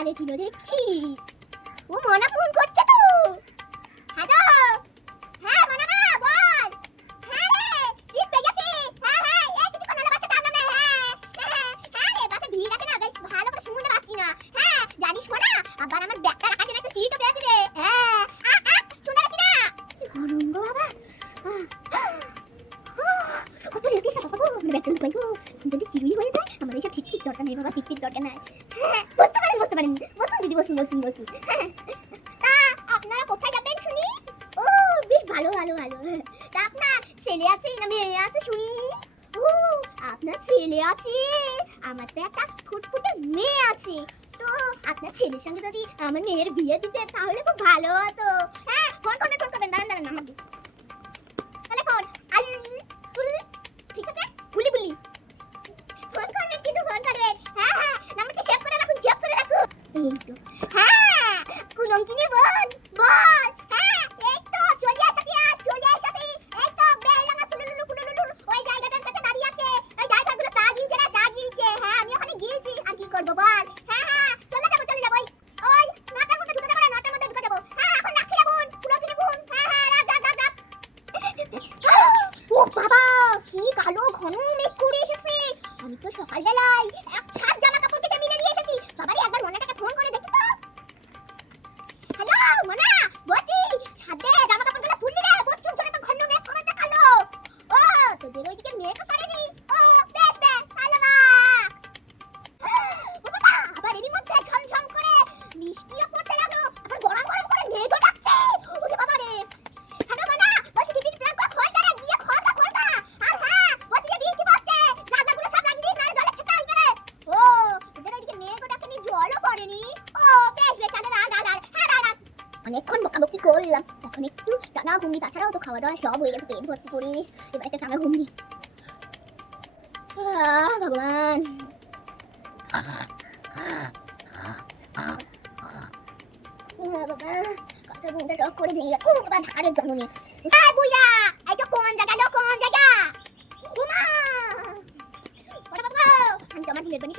কপালে ছিল দেখছি। ও মনা ফোন করছে তো। হ্যালো, হ্যাঁ মনা মা বল। হ্যাঁ রে জিপ পেয়ে গেছি। হ্যাঁ হ্যাঁ এই কিছুক্ষণ হলো বাসে টান নামে। হ্যাঁ রে বাসে ভিড় আছে না, বেশ ভালো করে শুনতে পাচ্ছি না। হ্যাঁ জানিস মনা, আবার আমার ব্যাগটা রাখার জন্য একটা সিটও পেয়েছি রে। হ্যাঁ শুনতে পাচ্ছি না। গরম গো বাবা। কত রেখে সাথে পাবো মানে ব্যাগটা লুকাই গো, যদি চুরি হয়ে যায় আমার এইসব সিটটির দরকার নেই বাবা, সিটটির দরকার নাই। হ্যাঁ বসতে পারেন বসুন দিদি, বসুন। তা আপনারা কোথায় যাবেন শুনি? ও বেশ ভালো তা আপনার ছেলে আছে না মেয়ে আছে শুনি? ও আপনার ছেলে আছে, আমার তো একটা ফুটফুটে মেয়ে আছে। তো আপনার ছেলের সঙ্গে যদি আমার মেয়ের বিয়ে দিতে তাহলে খুব ভালো হতো। হ্যাঁ ফোন করবেন দাঁড়ান নাম্বার দিন। তাহলে ফোন ঠিক আছে বুলি ফোন করবেন কিন্তু ফোন করবেন। হ্যাঁ নাম্বারটা সেভ করে রাখুন এই তো। হ্যাঁ কুলঙ্কিনী বোন বল। হ্যাঁ এই তো চলে এসেছি এই তো বেলডাঙ্গা সুলুলুলু কুলুলুলু ওই জায়গাটার কাছে দাঁড়িয়ে আছে। ওই ড্রাইভারগুলো চা গিলছে। হ্যাঁ আমি ওখানে গিলছি, আর কি করব বল। হ্যাঁ চলে যাব ওই 9টার মধ্যে ঢুকে যাব। হ্যাঁ এখন রাখি না বোন, কুলঙ্কিনী বোন। হ্যাঁ রাখ। ও বাবা কি কালো ঘন মেঘ করে এসেছে। আমি তো সকালবেলায় এক ছাদ জামা কাপড় কেটে মিলে দিয়ে এসেছি। বাবারে একবার মনাটাকে ফোন করে দেখি তো। হ্যালো মনা বলছি, ছাদে জামা কাপড়গুলো তুললি রে? প্রচুর জোরে তো ঘন মেঘ করেছে কালো। ও তোদের ওইদিকে মেঘ করেনি? ও বেশ ভালো না। ও বাবা আবার এরই মধ্যে ঝমঝম করে বৃষ্টিও পড়তে লাগলো, আবার গরম করে মেঘও ডাকছে। ওরে বাবা রে। হ্যালো মনা বলছি টিভির প্লাগটা খোলটা রে, দিয়ে খোলটা। আর হ্যাঁ বলছি যে বৃষ্টি পড়ছে, জানলাগুলো সব লাগিয়ে দিস, না জলের ছিটা আসবে রে। ও তোদের ওইদিকে মেঘও ডাকেনি, জলও পড়েনি? ও বেশ তাহলে রাখ। অনেকক্ষণ বকাবকি করলাম, এখন একটু টানা ঘুমনি। তাছাড়াও তো খাওয়া দাওয়া সব হয়ে গেছে, পেট ভর্তি করে এবার একটা টানা ঘুমনি। ভগবান বাবা কাছে ঘুমটা টক করে ভেঙে গেল। ও বাবা ঝাড়ের জন্য নেই। বুইয়া এই তো কোন জায়গা ঘুমা ওরে বাবা আমি তো আমার ঢুলের বানি